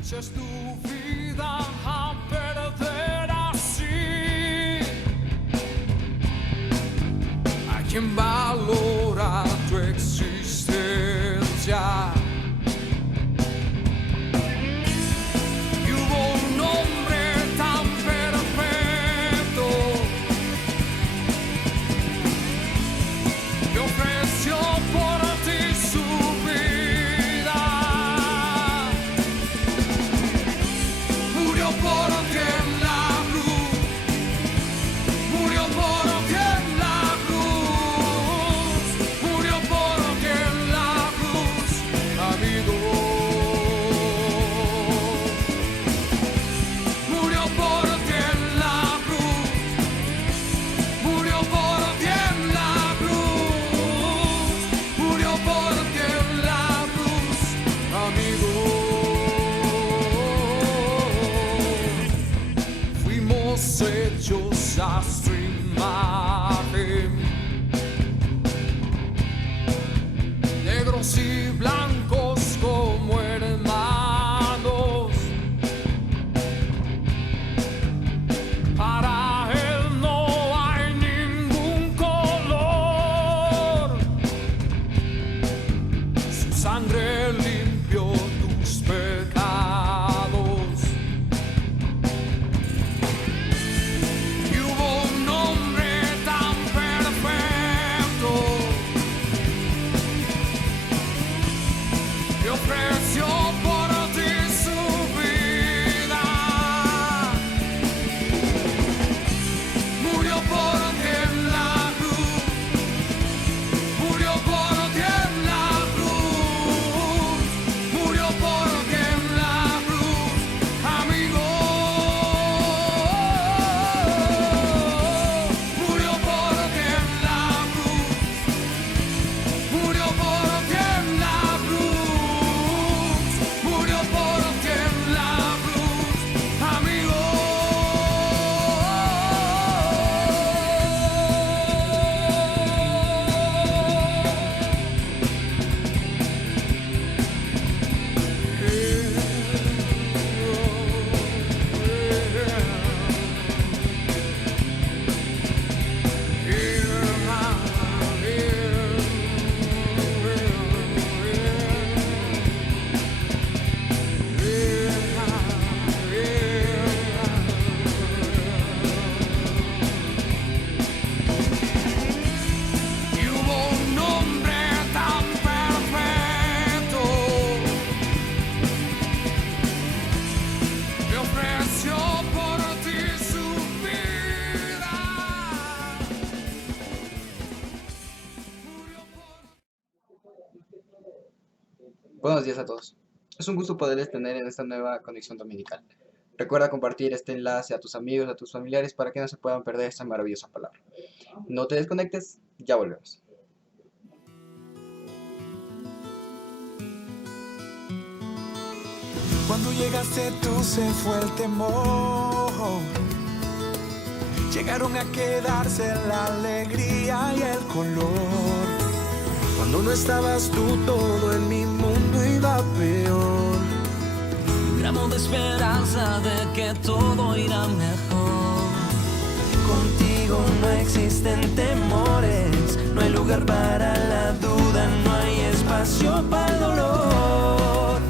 Echas tu vida a perder así. Hay quien valora tu existencia. Y hubo un hombre tan perfecto que ofreció por ti su vida. Murió por ti en la cruz. Murió por ti en la cruz. Murió por ti en la cruz, amigo. Murió por ti en la cruz. Murió por ti en la cruz. Murió por ti en la cruz, amigo. Fuimos hechos a su imagen, negros y blancos como hermanos. Para él no hay ningún color. Su sangre limpió tus pecados. Y hubo un hombre tan perfecto que ofreció por ti su vida. Murió por ti en la cruz. Murió por ti en la cruz. Murió por ti en la cruz, amigo. Murió por ti en la cruz. Murió por ti en la cruz. Murió por ti en la cruz, amigo. Y hubo un hombre tan perfecto que ofreció por ti su vida. Buenos días a todos. Es un gusto poderles tener en esta nueva conexión dominical. Recuerda compartir este enlace a tus amigos, a tus familiares, para que no se puedan perder esta maravillosa palabra. No te desconectes, ya volvemos. Cuando llegaste tú se fue el temor. Llegaron a quedarse la alegría y el color. Cuando no estabas tú todo en mi mundo iba peor. Un gramo de esperanza de que todo irá mejor. Contigo no existen temores, no hay lugar para la duda, no hay espacio para el dolor.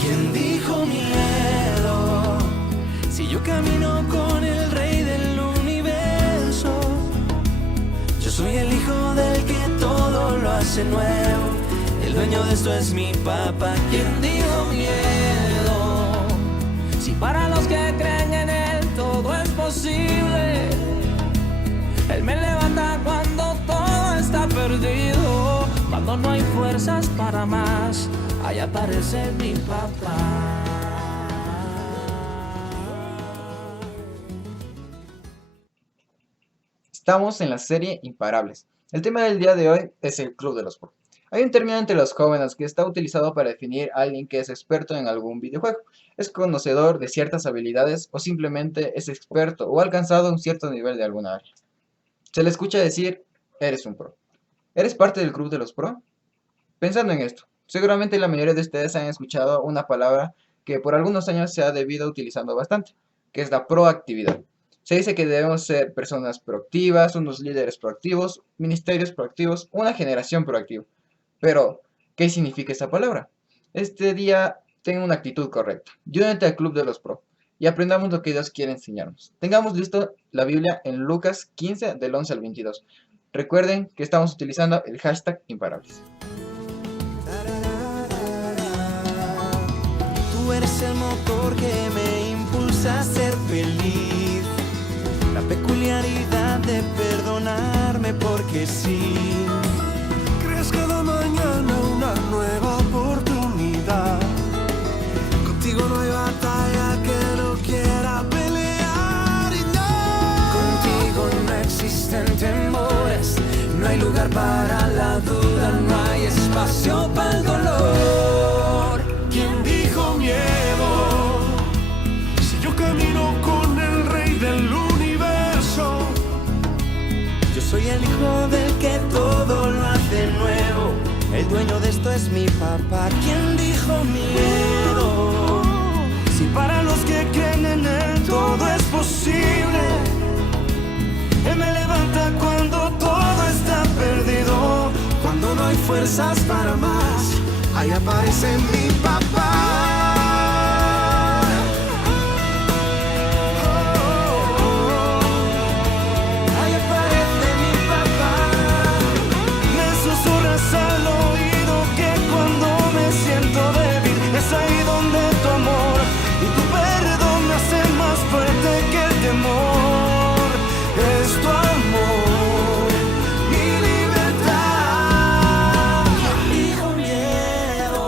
¿Quién dijo miedo? Si yo camino con el rey del universo, yo soy el hijo del que todo lo hace nuevo. El dueño de esto es mi papá. ¿Quién dijo miedo? Si para los que creen en Él todo es posible, Él me levanta cuando todo está perdido. Cuando no hay fuerzas para más, ahí aparece mi papá. Estamos en la serie Imparables. El tema del día de hoy es el Club de los Pro. Hay un término entre los jóvenes que está utilizado para definir a alguien que es experto en algún videojuego, es conocedor de ciertas habilidades o simplemente es experto o ha alcanzado un cierto nivel de alguna área. Se le escucha decir, eres un pro. ¿Eres parte del Club de los Pro? Pensando en esto, seguramente la mayoría de ustedes han escuchado una palabra que por algunos años se ha debido utilizando bastante, que es la proactividad. Se dice que debemos ser personas proactivas, unos líderes proactivos, ministerios proactivos, una generación proactiva. Pero, ¿qué significa esta palabra? Este día ten una actitud correcta. Únete al club de los pro y aprendamos lo que Dios quiere enseñarnos. Tengamos listo la Biblia en Lucas 15 del 11 al 22. Recuerden que estamos utilizando el hashtag imparables. Tú eres el motor que me impulsa a ser feliz. La peculiaridad de perdonarme porque sí. Crees cada mañana una nueva oportunidad. Contigo no hay batalla que no quiera pelear y no. Contigo no existen temores, no hay lugar para la duda, no hay espacio para el dolor. ¿Quién dijo miedo? Si yo camino con el rey del universo. Yo soy el hijo del que todo lo hace nuevo. El dueño de esto es mi papá. ¿Quién dijo miedo? Si para los que creen en él todo es posible. Él me levanta cuando todo está perdido. Cuando no hay fuerzas para más, ahí aparece mi papá. Ahí aparece mi papá. Me susurras al oído que cuando me siento débil es ahí donde tu amor y tu perdón me hace más fuerte que el temor. Es tu amor, mi libertad. Dijo miedo.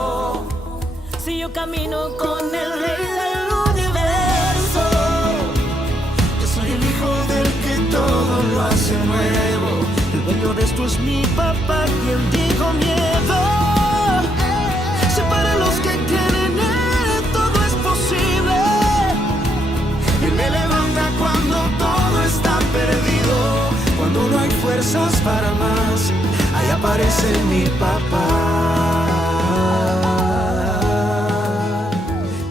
Si yo camino con el rey del universo, Yo soy el hijo del que todo lo hace nuevo. El dueño de esto es mi papá. ¿Quién dijo miedo? Si para los que creen en él todo es posible. Él me levanta cuando todo está perdido. Cuando no hay fuerzas para más, ahí aparece mi papá.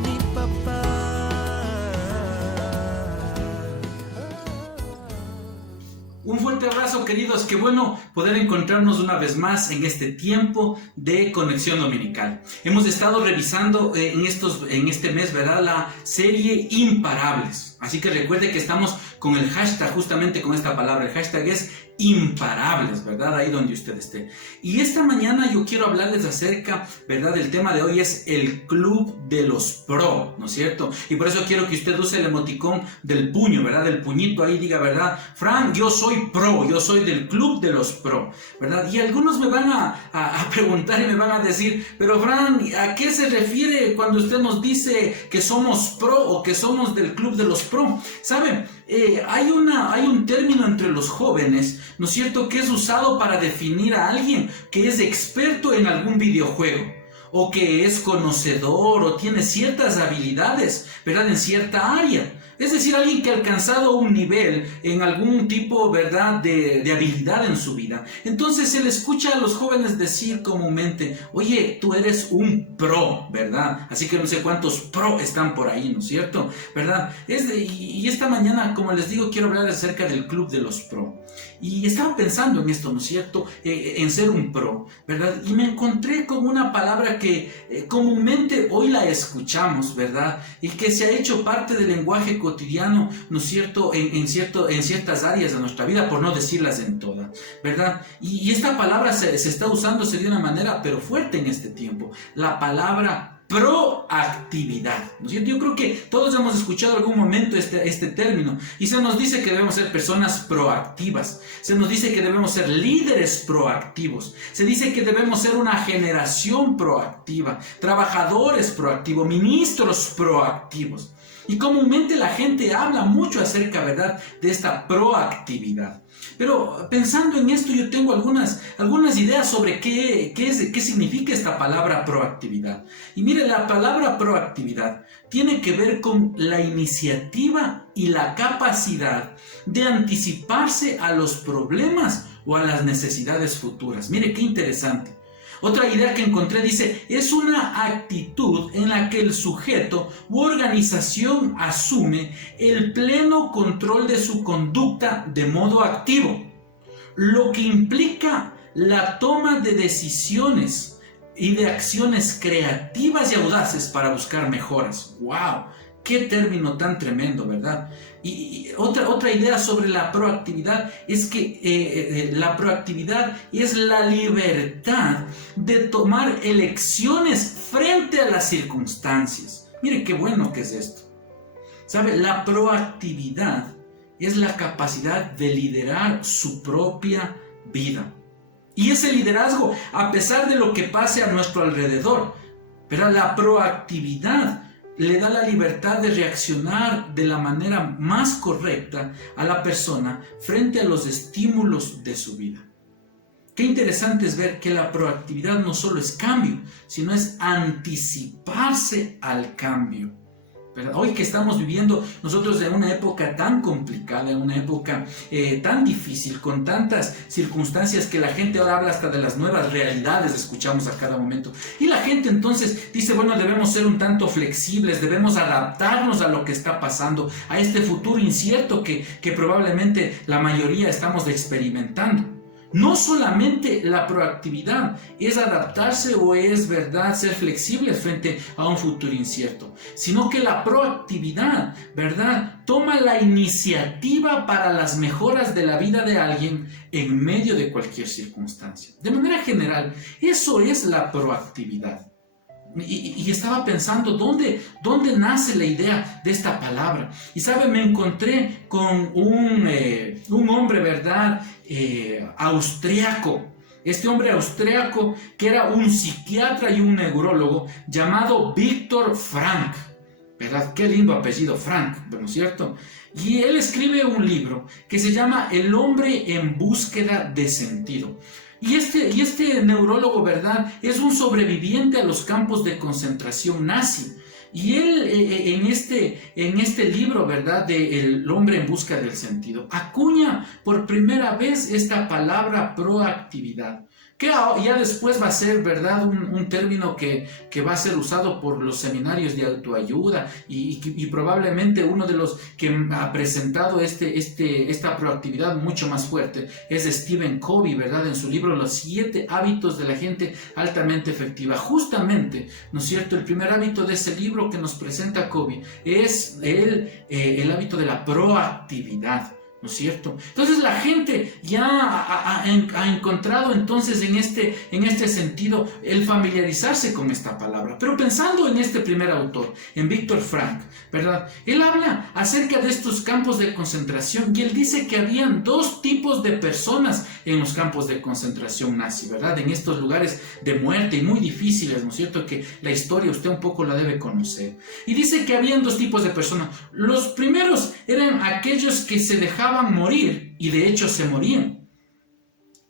Mi papá. Un fuerte abrazo, queridos. Qué bueno poder encontrarnos una vez más en este tiempo de conexión dominical. Hemos estado revisando en este mes, ¿verdad?, la serie Imparables. Así que recuerde que estamos con el hashtag, justamente con esta palabra. El hashtag es imparables, ¿verdad? Ahí donde usted esté. Y esta mañana yo quiero hablarles acerca, ¿verdad? El tema de hoy es el club de los pro, ¿no es cierto? Y por eso quiero que usted use el emoticón del puño, ¿verdad? Del puñito ahí, diga, ¿verdad? Fran, yo soy pro, yo soy del club de los pro, ¿verdad? Y algunos me van a preguntar y me van a decir, pero Fran, ¿a qué se refiere cuando usted nos dice que somos pro o que somos del club de los pro? ¿Sabe? Hay un término entre los jóvenes, ¿no es cierto?, que es usado para definir a alguien que es experto en algún videojuego, o que es conocedor o tiene ciertas habilidades, ¿verdad?, en cierta área. Es decir, alguien que ha alcanzado un nivel en algún tipo, ¿verdad?, de habilidad en su vida. Entonces se le escucha a los jóvenes decir comúnmente, oye, tú eres un pro, ¿verdad? Así que no sé cuántos pro están por ahí, ¿no es cierto? ¿Verdad? Y esta mañana, como les digo, quiero hablar acerca del club de los pro. Y estaba pensando en esto, ¿no es cierto?, en ser un pro, ¿verdad? Y me encontré con una palabra que comúnmente hoy la escuchamos, ¿verdad? Y que se ha hecho parte del lenguaje cotidiano, ¿no es cierto?, en ciertas áreas de nuestra vida, por no decirlas en todas, ¿verdad? Y esta palabra se está usándose de una manera, pero fuerte en este tiempo. La palabra proactividad, ¿no es cierto? Yo creo que todos hemos escuchado en algún momento este término, y se nos dice que debemos ser personas proactivas, se nos dice que debemos ser líderes proactivos, se dice que debemos ser una generación proactiva, trabajadores proactivos, ministros proactivos. Y comúnmente la gente habla mucho acerca, ¿verdad?, de esta proactividad. Pero pensando en esto, yo tengo algunas ideas sobre qué significa esta palabra proactividad. Y mire, la palabra proactividad tiene que ver con la iniciativa y la capacidad de anticiparse a los problemas o a las necesidades futuras. Mire qué interesante. Otra idea que encontré dice, es una actitud en la que el sujeto u organización asume el pleno control de su conducta de modo activo, lo que implica la toma de decisiones y de acciones creativas y audaces para buscar mejoras. ¡Wow! ¡Qué término tan tremendo!, ¿verdad? Y otra idea sobre la proactividad es que la proactividad es la libertad de tomar elecciones frente a las circunstancias. Mire qué bueno que es esto. ¿Sabe? La proactividad es la capacidad de liderar su propia vida. Y ese liderazgo, a pesar de lo que pase a nuestro alrededor, pero la proactividad le da la libertad de reaccionar de la manera más correcta a la persona frente a los estímulos de su vida. Qué interesante es ver que la proactividad no solo es cambio, sino es anticiparse al cambio. ¿Verdad? Hoy que estamos viviendo nosotros en una época tan complicada, en una época tan difícil, con tantas circunstancias que la gente ahora habla hasta de las nuevas realidades, escuchamos a cada momento. Y la gente entonces dice, bueno, debemos ser un tanto flexibles, debemos adaptarnos a lo que está pasando, a este futuro incierto que probablemente la mayoría estamos experimentando. No solamente la proactividad es adaptarse o es, ¿verdad?, ser flexibles frente a un futuro incierto, sino que la proactividad, ¿verdad?, toma la iniciativa para las mejoras de la vida de alguien en medio de cualquier circunstancia. De manera general, eso es la proactividad. Y estaba pensando dónde nace la idea de esta palabra. Y sabe, me encontré con un hombre, ¿verdad?, austriaco. Este hombre austriaco que era un psiquiatra y un neurólogo llamado Viktor Frankl, ¿verdad? Qué lindo apellido, Frankl, ¿no es cierto? Y él escribe un libro que se llama El hombre en búsqueda de sentido. Y este neurólogo, ¿verdad?, es un sobreviviente a los campos de concentración nazi. Y él en este libro, ¿verdad?, de El hombre en busca del sentido, acuña por primera vez esta palabra proactividad, que ya después va a ser, ¿verdad?, un término que va a ser usado por los seminarios de autoayuda y probablemente uno de los que ha presentado esta proactividad mucho más fuerte es Stephen Covey, ¿verdad?, en su libro Los 7 hábitos de la gente altamente efectiva. Justamente, ¿no es cierto?, el primer hábito de ese libro que nos presenta Covey es el hábito de la proactividad, ¿no es cierto? Entonces la gente ya ha encontrado entonces en este sentido el familiarizarse con esta palabra. Pero pensando en este primer autor, en Viktor Frankl, ¿verdad?, él habla acerca de estos campos de concentración y él dice que habían dos tipos de personas en los campos de concentración nazi, ¿verdad?, en estos lugares de muerte y muy difíciles, ¿no es cierto?, que la historia usted un poco la debe conocer. Y dice que habían dos tipos de personas. Los primeros eran aquellos que se dejaban morir y de hecho se morían.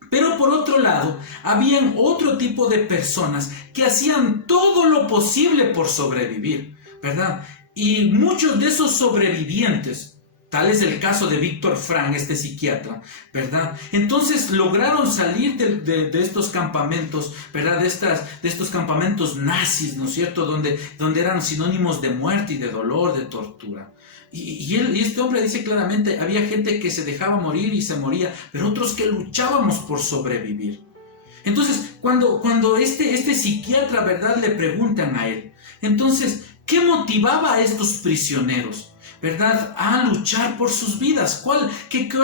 Pero por otro lado, habían otro tipo de personas que hacían todo lo posible por sobrevivir, ¿verdad? Y muchos de esos sobrevivientes, tal es el caso de Viktor Frankl, este psiquiatra, ¿verdad?, entonces lograron salir de estos campamentos, ¿verdad?, de estos campamentos nazis, ¿no es cierto?, donde eran sinónimos de muerte y de dolor, de tortura. Y este hombre dice claramente, había gente que se dejaba morir y se moría, pero otros que luchábamos por sobrevivir. Entonces, cuando este psiquiatra, ¿verdad?, le preguntan a él, entonces, ¿qué motivaba a estos prisioneros, ¿verdad?, a luchar por sus vidas? ¿Cuál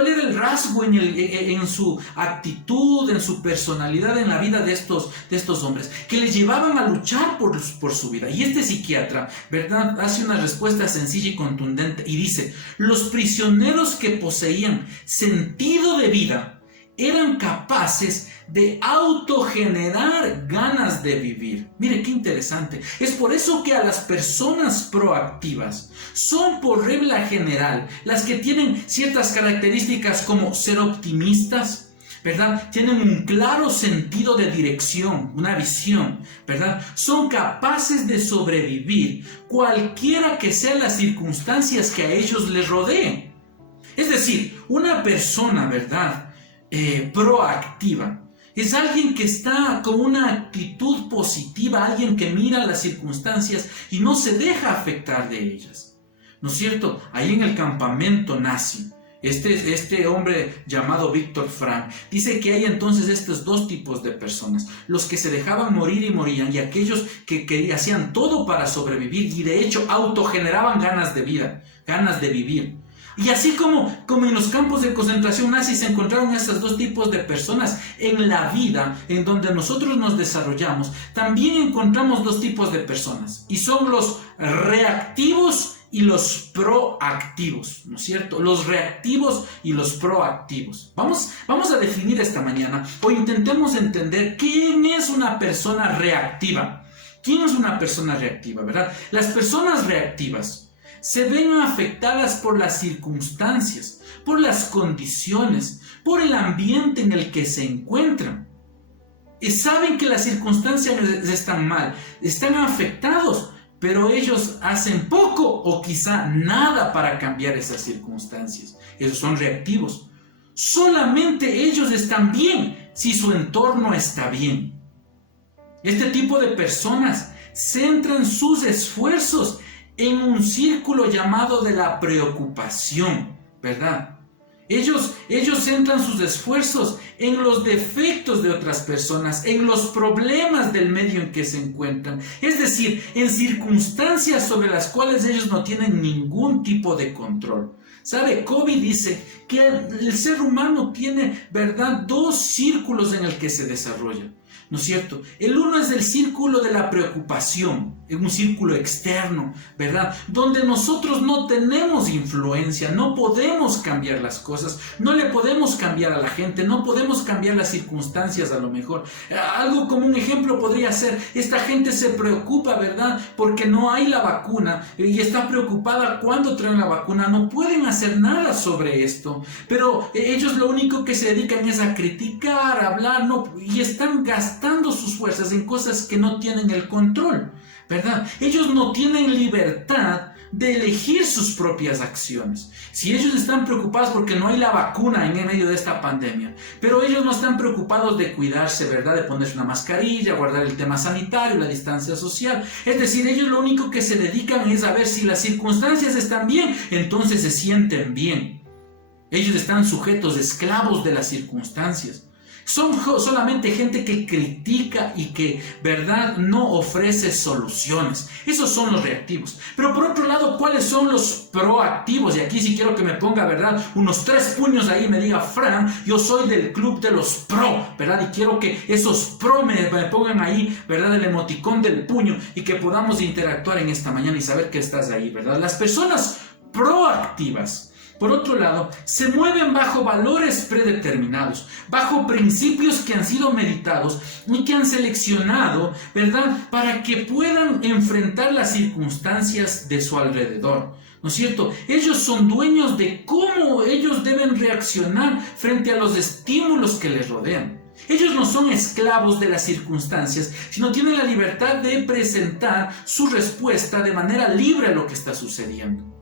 era el rasgo en su actitud, en su personalidad, en la vida de estos hombres, que les llevaban a luchar por su vida? Y este psiquiatra, ¿verdad?, hace una respuesta sencilla y contundente y dice, los prisioneros que poseían sentido de vida eran capaces de autogenerar ganas de vivir. Mire qué interesante. Es por eso que a las personas proactivas son por regla general las que tienen ciertas características como ser optimistas, ¿verdad? Tienen un claro sentido de dirección, una visión, ¿verdad? Son capaces de sobrevivir cualquiera que sean las circunstancias que a ellos les rodeen. Es decir, una persona, ¿verdad?, proactiva Es alguien que está con una actitud positiva, alguien que mira las circunstancias y no se deja afectar de ellas. ¿No es cierto? Ahí en el campamento nazi, este hombre llamado Viktor Frankl dice que hay entonces estos dos tipos de personas: los que se dejaban morir y morían, y aquellos que hacían todo para sobrevivir y de hecho autogeneraban ganas de vida, ganas de vivir. Y así como en los campos de concentración nazis se encontraron estos dos tipos de personas, en la vida en donde nosotros nos desarrollamos, también encontramos dos tipos de personas, y son los reactivos y los proactivos, ¿no es cierto? Los reactivos y los proactivos. Vamos a definir esta mañana, o intentemos entender quién es una persona reactiva. ¿Quién es una persona reactiva, verdad? Las personas reactivas se ven afectadas por las circunstancias, por las condiciones, por el ambiente en el que se encuentran. Y saben que las circunstancias están mal, están afectados, pero ellos hacen poco o quizá nada para cambiar esas circunstancias. Esos son reactivos. Solamente ellos están bien si su entorno está bien. Este tipo de personas centran sus esfuerzos en un círculo llamado de la preocupación, ¿verdad? Ellos centran sus esfuerzos en los defectos de otras personas, en los problemas del medio en que se encuentran, es decir, en circunstancias sobre las cuales ellos no tienen ningún tipo de control. ¿Sabe? Covey dice que el ser humano tiene, ¿verdad?, dos círculos en el que se desarrolla, ¿no es cierto? El uno es el círculo de la preocupación, en un círculo externo, ¿verdad? Donde nosotros no tenemos influencia, no podemos cambiar las cosas, no le podemos cambiar a la gente, no podemos cambiar las circunstancias a lo mejor. Algo como un ejemplo podría ser, esta gente se preocupa, ¿verdad?, porque no hay la vacuna y está preocupada cuando traen la vacuna, no pueden hacer nada sobre esto, pero ellos lo único que se dedican es a criticar, a hablar, y están gastando sus fuerzas en cosas que no tienen el control, ¿verdad? Ellos no tienen libertad de elegir sus propias acciones. Si ellos están preocupados porque no hay la vacuna en medio de esta pandemia, pero ellos no están preocupados de cuidarse, ¿verdad?, de ponerse una mascarilla, guardar el tema sanitario, la distancia social. Es decir, ellos lo único que se dedican es a ver si las circunstancias están bien, entonces se sienten bien. Ellos están sujetos, esclavos de las circunstancias. Son solamente gente que critica y que, ¿verdad?, no ofrece soluciones. Esos son los reactivos. Pero por otro lado, ¿cuáles son los proactivos? Y aquí sí quiero que me ponga, ¿verdad?, unos 3 puños ahí, me diga: Fran, yo soy del club de los pro, ¿verdad? Y quiero que esos pro me pongan ahí, ¿verdad?, el emoticón del puño, y que podamos interactuar en esta mañana y saber que estás ahí, ¿verdad? Las personas proactivas, por otro lado, se mueven bajo valores predeterminados, bajo principios que han sido meditados y que han seleccionado, ¿verdad?, para que puedan enfrentar las circunstancias de su alrededor, ¿no es cierto? Ellos son dueños de cómo ellos deben reaccionar frente a los estímulos que les rodean. Ellos no son esclavos de las circunstancias, sino tienen la libertad de presentar su respuesta de manera libre a lo que está sucediendo.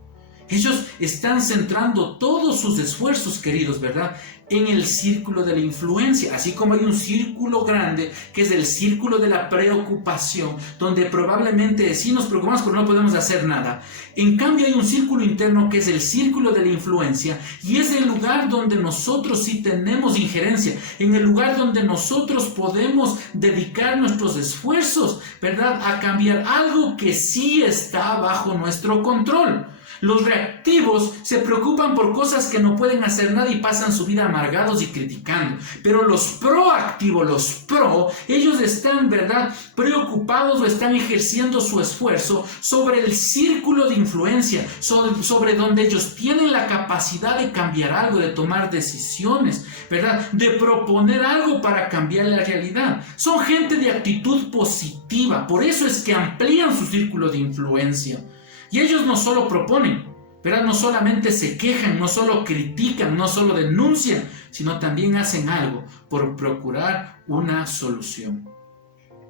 Ellos están centrando todos sus esfuerzos, queridos, ¿verdad?, en el círculo de la influencia, así como hay un círculo grande que es el círculo de la preocupación, donde probablemente sí nos preocupamos pero no podemos hacer nada. En cambio hay un círculo interno que es el círculo de la influencia, y es el lugar donde nosotros sí tenemos injerencia, en el lugar donde nosotros podemos dedicar nuestros esfuerzos, ¿verdad?, a cambiar algo que sí está bajo nuestro control. Los reactivos se preocupan por cosas que no pueden hacer nada y pasan su vida amargados y criticando. Pero los proactivos, los pro, ellos están, ¿verdad?, preocupados o están ejerciendo su esfuerzo sobre el círculo de influencia, sobre donde ellos tienen la capacidad de cambiar algo, de tomar decisiones, ¿verdad?, de proponer algo para cambiar la realidad. Son gente de actitud positiva, por eso es que amplían su círculo de influencia. Y ellos no solo proponen, ¿verdad?, no solamente se quejan, no solo critican, no solo denuncian, sino también hacen algo por procurar una solución.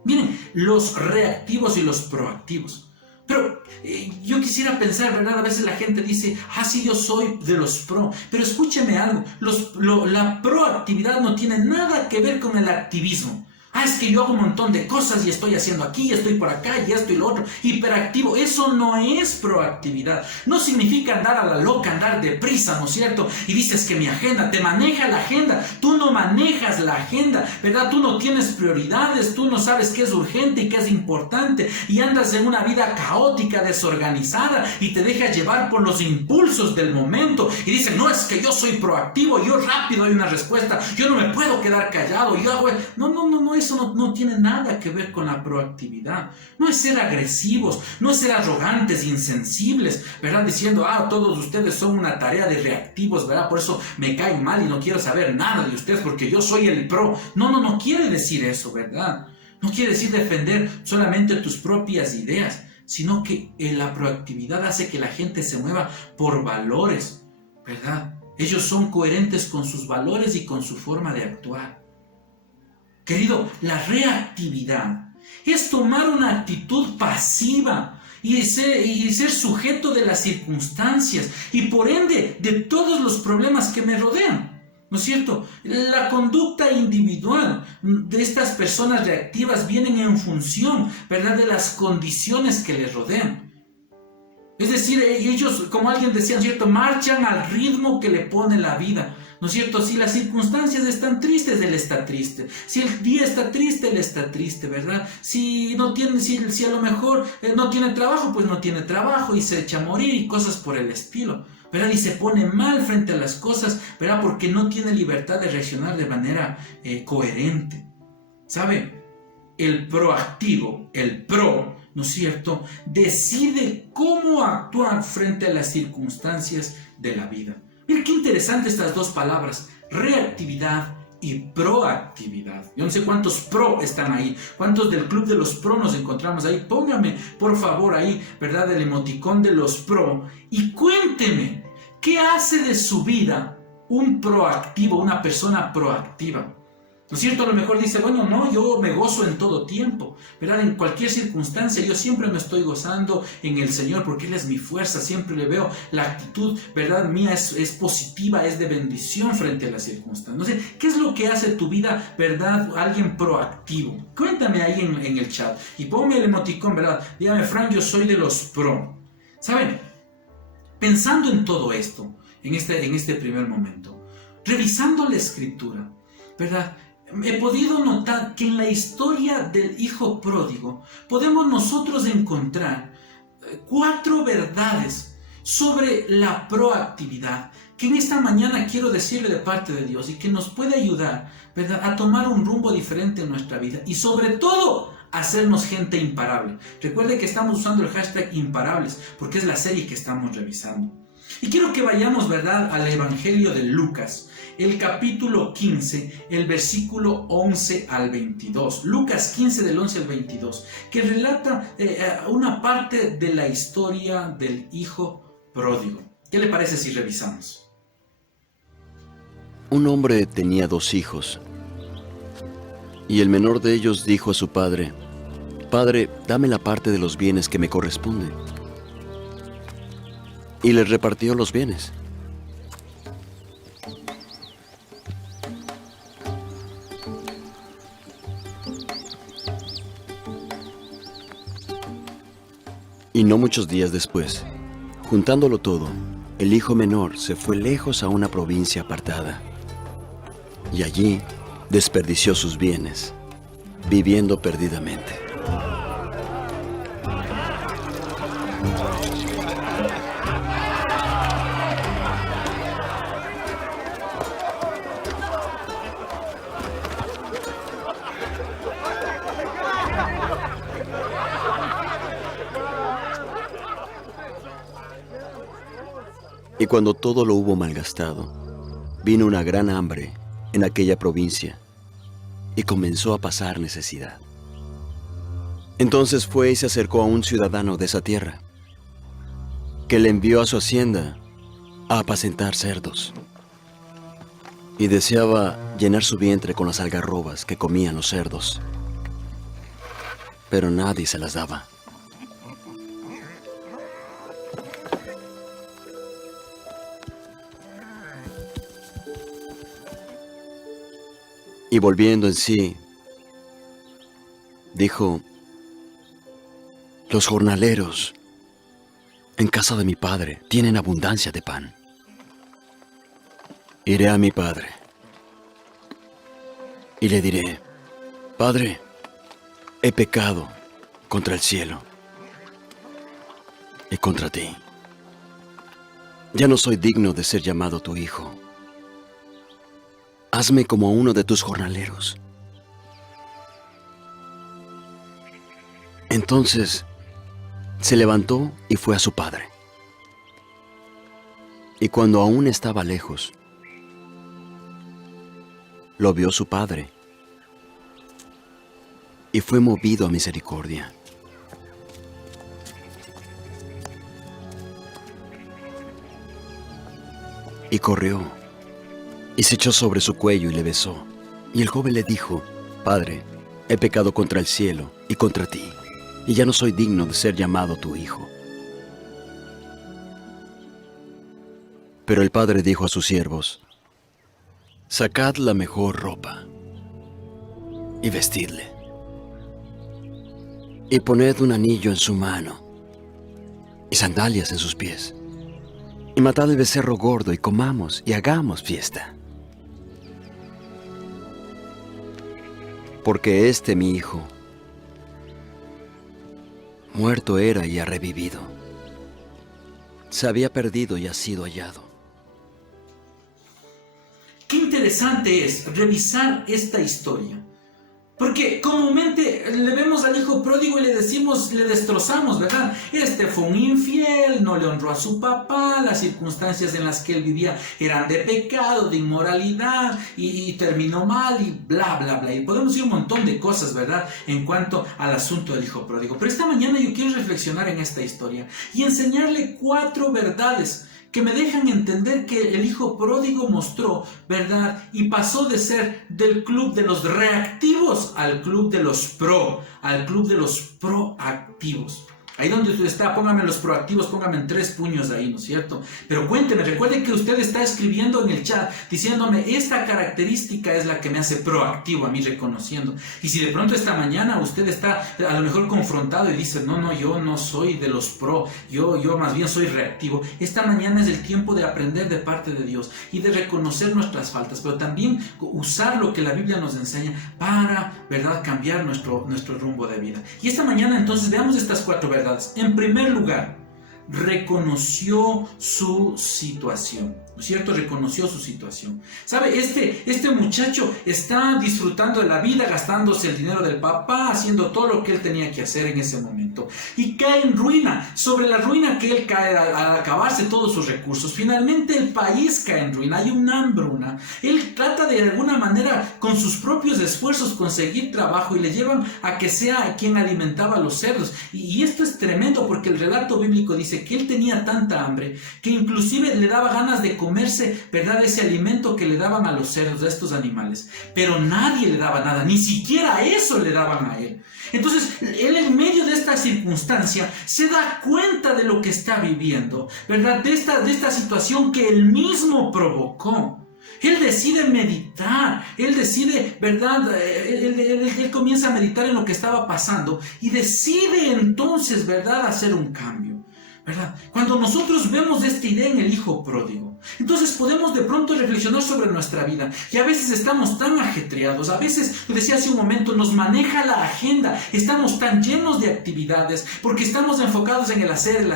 Miren, los reactivos y los proactivos. Pero yo quisiera pensar, ¿verdad? A veces la gente dice, sí, yo soy de los pro. Pero escúcheme algo, la proactividad no tiene nada que ver con el activismo. Es que yo hago un montón de cosas y estoy haciendo aquí, estoy por acá y esto y lo otro. Hiperactivo, eso no es proactividad. No significa andar a la loca, andar deprisa, ¿no es cierto? Y dices que mi agenda, te maneja la agenda. Tú no manejas la agenda, ¿verdad? Tú no tienes prioridades, tú no sabes qué es urgente y qué es importante. Y andas en una vida caótica, desorganizada y te dejas llevar por los impulsos del momento. Y dices, no, es que yo soy proactivo, yo rápido doy una respuesta, yo no me puedo quedar callado, yo hago... No, eso no tiene nada que ver con la proactividad. No es ser agresivos, no es ser arrogantes, insensibles, ¿verdad? Diciendo, todos ustedes son una tarea de reactivos, ¿verdad? Por eso me caen mal y no quiero saber nada de ustedes porque yo soy el pro. No quiere decir eso, ¿verdad? No quiere decir defender solamente tus propias ideas, sino que la proactividad hace que la gente se mueva por valores, ¿verdad? Ellos son coherentes con sus valores y con su forma de actuar. Querido, la reactividad es tomar una actitud pasiva y ser sujeto de las circunstancias y por ende de todos los problemas que me rodean, ¿no es cierto? La conducta individual de estas personas reactivas vienen en función, ¿verdad?, de las condiciones que les rodean. Es decir, ellos, como alguien decía, ¿no es cierto?, marchan al ritmo que le pone la vida. ¿No es cierto? Si las circunstancias están tristes, él está triste. Si el día está triste, él está triste, ¿verdad? Si a lo mejor no tiene trabajo, pues no tiene trabajo y se echa a morir y cosas por el estilo, ¿verdad? Y se pone mal frente a las cosas, ¿verdad? Porque no tiene libertad de reaccionar de manera coherente. ¿Sabe? El proactivo, el pro, ¿no es cierto?, decide cómo actuar frente a las circunstancias de la vida. Mira qué interesante estas dos palabras, reactividad y proactividad. Yo no sé cuántos pro están ahí, cuántos del club de los pro nos encontramos ahí. Póngame, por favor, ahí, ¿verdad?, el emoticón de los pro y cuénteme, ¿qué hace de su vida un proactivo, una persona proactiva? ¿No es cierto? A lo mejor dice, bueno, no, yo me gozo en todo tiempo, ¿verdad? En cualquier circunstancia, yo siempre me estoy gozando en el Señor porque Él es mi fuerza, siempre le veo la actitud, ¿verdad?, mía es positiva, es de bendición frente a las circunstancias. No sé, ¿qué es lo que hace tu vida, ¿verdad?, alguien proactivo? Cuéntame ahí en el chat y ponme el emoticón, ¿verdad? Dígame, Frank, yo soy de los pro. ¿Saben? Pensando en todo esto, en este primer momento, revisando la Escritura, ¿verdad?, he podido notar que en la historia del hijo pródigo podemos nosotros encontrar 4 verdades sobre la proactividad que en esta mañana quiero decirle de parte de Dios y que nos puede ayudar, ¿verdad?, a tomar un rumbo diferente en nuestra vida y sobre todo hacernos gente imparable. Recuerde que estamos usando el hashtag imparables porque es la serie que estamos revisando. Y quiero que vayamos, ¿verdad?, al Evangelio de Lucas, el capítulo 15, el versículo 11 al 22. Lucas 15 del 11 al 22, que relata una parte de la historia del hijo pródigo. ¿Qué le parece si revisamos? Un hombre tenía 2 hijos, y el menor de ellos dijo a su padre: «Padre, dame la parte de los bienes que me corresponde». Y les repartió los bienes. Y no muchos días después, juntándolo todo, el hijo menor se fue lejos a una provincia apartada. Y allí desperdició sus bienes, viviendo perdidamente. Y cuando todo lo hubo malgastado, vino una gran hambre en aquella provincia y comenzó a pasar necesidad. Entonces fue y se acercó a un ciudadano de esa tierra, que le envió a su hacienda a apacentar cerdos, y deseaba llenar su vientre con las algarrobas que comían los cerdos, pero nadie se las daba. Y volviendo en sí, dijo: los jornaleros en casa de mi padre tienen abundancia de pan. Iré a mi padre y le diré: Padre, he pecado contra el cielo y contra ti. Ya no soy digno de ser llamado tu hijo. Hazme como uno de tus jornaleros. Entonces se levantó y fue a su padre. Y cuando aún estaba lejos, lo vio su padre y fue movido a misericordia. Y corrió y se echó sobre su cuello y le besó. Y el joven le dijo: Padre, he pecado contra el cielo y contra ti, y ya no soy digno de ser llamado tu hijo. Pero el padre dijo a sus siervos: sacad la mejor ropa y vestidle, y poned un anillo en su mano y sandalias en sus pies, y matad el becerro gordo y comamos y hagamos fiesta. Porque este mi hijo muerto era y ha revivido, se había perdido y ha sido hallado. Qué interesante es revisar esta historia, porque comúnmente le vemos al hijo pródigo y le decimos, le destrozamos, ¿verdad? Este fue un infiel, no le honró a su papá, las circunstancias en las que él vivía eran de pecado, de inmoralidad, y terminó mal, y bla, bla, bla. Y podemos decir un montón de cosas, ¿verdad?, en cuanto al asunto del hijo pródigo. Pero esta mañana yo quiero reflexionar en esta historia y enseñarle 4 verdades que me dejan entender que el hijo pródigo mostró, ¿verdad?, y pasó de ser del club de los reactivos al club de los al club de los proactivos. Ahí donde usted está, póngame los proactivos, póngame en 3 puños ahí, ¿no es cierto? Pero cuénteme, recuerde que usted está escribiendo en el chat, diciéndome, esta característica es la que me hace proactivo a mí, reconociendo. Y si de pronto esta mañana usted está a lo mejor confrontado y dice, no, yo no soy de los pro, yo más bien soy reactivo. Esta mañana es el tiempo de aprender de parte de Dios y de reconocer nuestras faltas, pero también usar lo que la Biblia nos enseña para, ¿verdad?, cambiar nuestro rumbo de vida. Y esta mañana entonces veamos estas 4 verdades. En primer lugar, reconoció su situación, ¿no es cierto? Reconoció su situación. ¿Sabe? Este muchacho está disfrutando de la vida, gastándose el dinero del papá, haciendo todo lo que él tenía que hacer en ese momento. Y cae en ruina. Sobre la ruina que él cae al acabarse todos sus recursos. Finalmente el país cae en ruina. Hay una hambruna. Él trata de alguna manera, con sus propios esfuerzos, conseguir trabajo y le llevan a que sea quien alimentaba a los cerdos. Y esto es tremendo porque el relato bíblico dice que él tenía tanta hambre que inclusive le daba ganas de comerse, ¿verdad?, ese alimento que le daban a los cerdos, a estos animales, pero nadie le daba nada, ni siquiera eso le daban a él. Entonces él, en medio de esta circunstancia, se da cuenta de lo que está viviendo, ¿verdad?, de esta situación que él mismo provocó. Él decide meditar, él decide, ¿verdad?, él comienza a meditar en lo que estaba pasando y decide entonces, ¿verdad?, hacer un cambio, ¿verdad? Cuando nosotros vemos esta idea en el hijo pródigo, entonces podemos de pronto reflexionar sobre nuestra vida. Y a veces estamos tan ajetreados, a veces, lo decía hace un momento, nos maneja la agenda, estamos tan llenos de actividades, porque estamos enfocados en el hacer,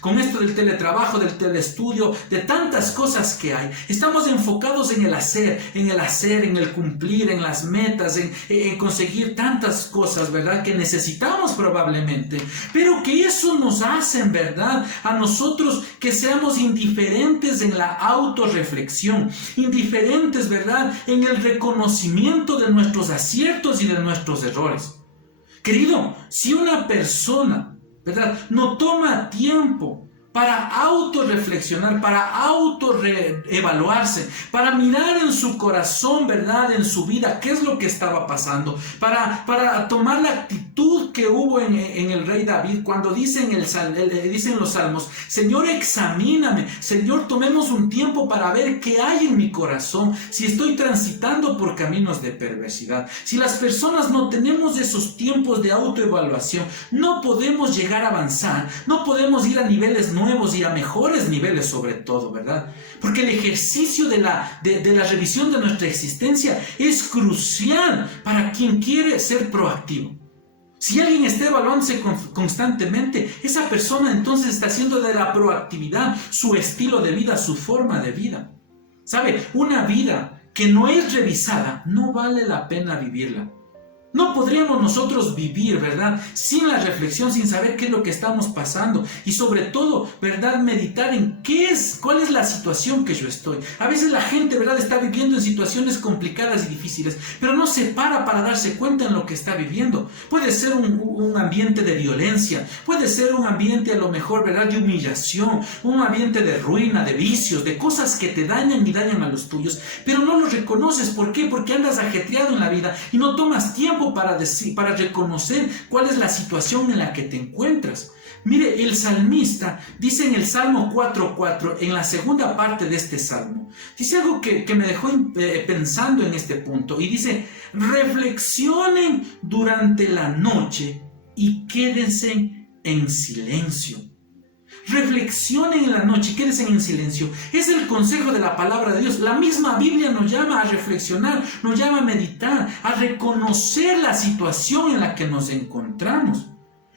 con esto del teletrabajo, del telestudio, de tantas cosas que hay. Estamos enfocados en el hacer, en el cumplir, en las metas, en conseguir tantas cosas, ¿verdad?, que necesitamos probablemente, pero que eso nos hace, en verdad, a nosotros que seamos indiferentes en la autorreflexión, indiferentes, ¿verdad?, en el reconocimiento de nuestros aciertos y de nuestros errores. Querido, si una persona, ¿verdad?, no toma tiempo para autorreflexionar, para autorreevaluarse, para mirar en su corazón, ¿verdad? En su vida, qué es lo que estaba pasando, para tomar la actitud que hubo en el rey David cuando dicen los salmos: Señor, examíname, Señor, tomemos un tiempo para ver qué hay en mi corazón, si estoy transitando por caminos de perversidad. Si las personas no tenemos esos tiempos de autoevaluación, no podemos llegar a avanzar, no podemos ir a niveles nuevos y a mejores niveles sobre todo, ¿verdad? Porque el ejercicio de la revisión de nuestra existencia es crucial para quien quiere ser proactivo. Si alguien está evaluándose constantemente, esa persona entonces está haciendo de la proactividad su estilo de vida, su forma de vida. ¿Sabe? Una vida que no es revisada no vale la pena vivirla. No podríamos nosotros vivir, ¿verdad?, sin la reflexión, sin saber qué es lo que estamos pasando y sobre todo, ¿verdad?, meditar en cuál es la situación que yo estoy. A veces la gente, ¿verdad?, está viviendo en situaciones complicadas y difíciles, pero no se para darse cuenta en lo que está viviendo. Puede ser un ambiente de violencia, puede ser un ambiente a lo mejor, ¿verdad?, de humillación, un ambiente de ruina, de vicios, de cosas que te dañan y dañan a los tuyos, pero no los reconoces. ¿Por qué? Porque andas ajetreado en la vida y no tomas tiempo para reconocer cuál es la situación en la que te encuentras. Mire, el salmista dice en el Salmo 4:4, en la segunda parte de este salmo, dice algo que me dejó pensando en este punto, y dice: reflexionen durante la noche y quédense en silencio. Reflexionen en la noche y quédense en silencio. Es el consejo de la palabra de Dios. La misma Biblia nos llama a reflexionar, nos llama a meditar, a reconocer la situación en la que nos encontramos.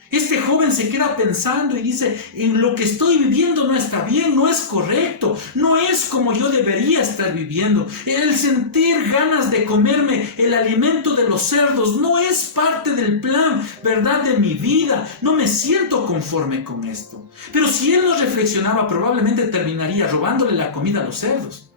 Este joven se queda pensando y dice: en lo que estoy viviendo no está bien, no es correcto, no es como yo debería estar viviendo. El sentir ganas de comerme el alimento de los cerdos no es parte del plan, ¿verdad?, de mi vida. No me siento conforme con esto. Pero si él no reflexionaba, probablemente terminaría robándole la comida a los cerdos.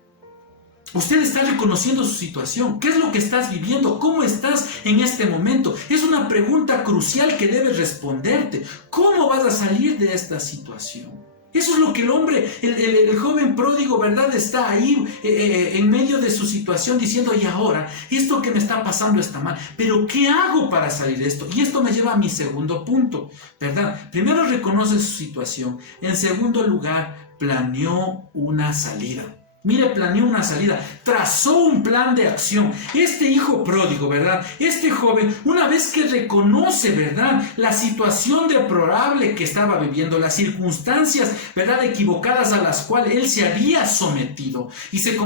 Usted está reconociendo su situación. ¿Qué es lo que estás viviendo? ¿Cómo estás en este momento? Es una pregunta crucial que debes responderte. ¿Cómo vas a salir de esta situación? Eso es lo que el hombre, el joven pródigo, ¿verdad?, está ahí en medio de su situación diciendo: y ahora, esto que me está pasando está mal, pero ¿qué hago para salir de esto? Y esto me lleva a mi segundo punto, ¿verdad? Primero, reconoce su situación. En segundo lugar, planeó una salida. Mire, planeó una salida, trazó un plan de acción. Este hijo pródigo, ¿verdad?, este joven, una vez que reconoce, ¿verdad?, la situación deplorable que estaba viviendo, las circunstancias, ¿verdad?, equivocadas a las cuales él se había sometido y se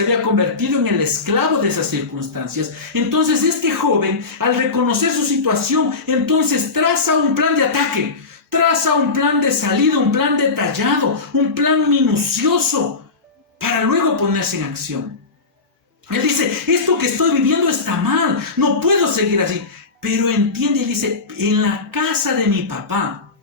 había convertido en el esclavo de esas circunstancias. Entonces este joven, al reconocer su situación, entonces traza un plan de ataque, traza un plan de salida, un plan detallado, un plan minucioso, para luego ponerse en acción. Él dice: esto que estoy viviendo está mal, no puedo seguir así. Pero entiende y dice: en la casa de mi papá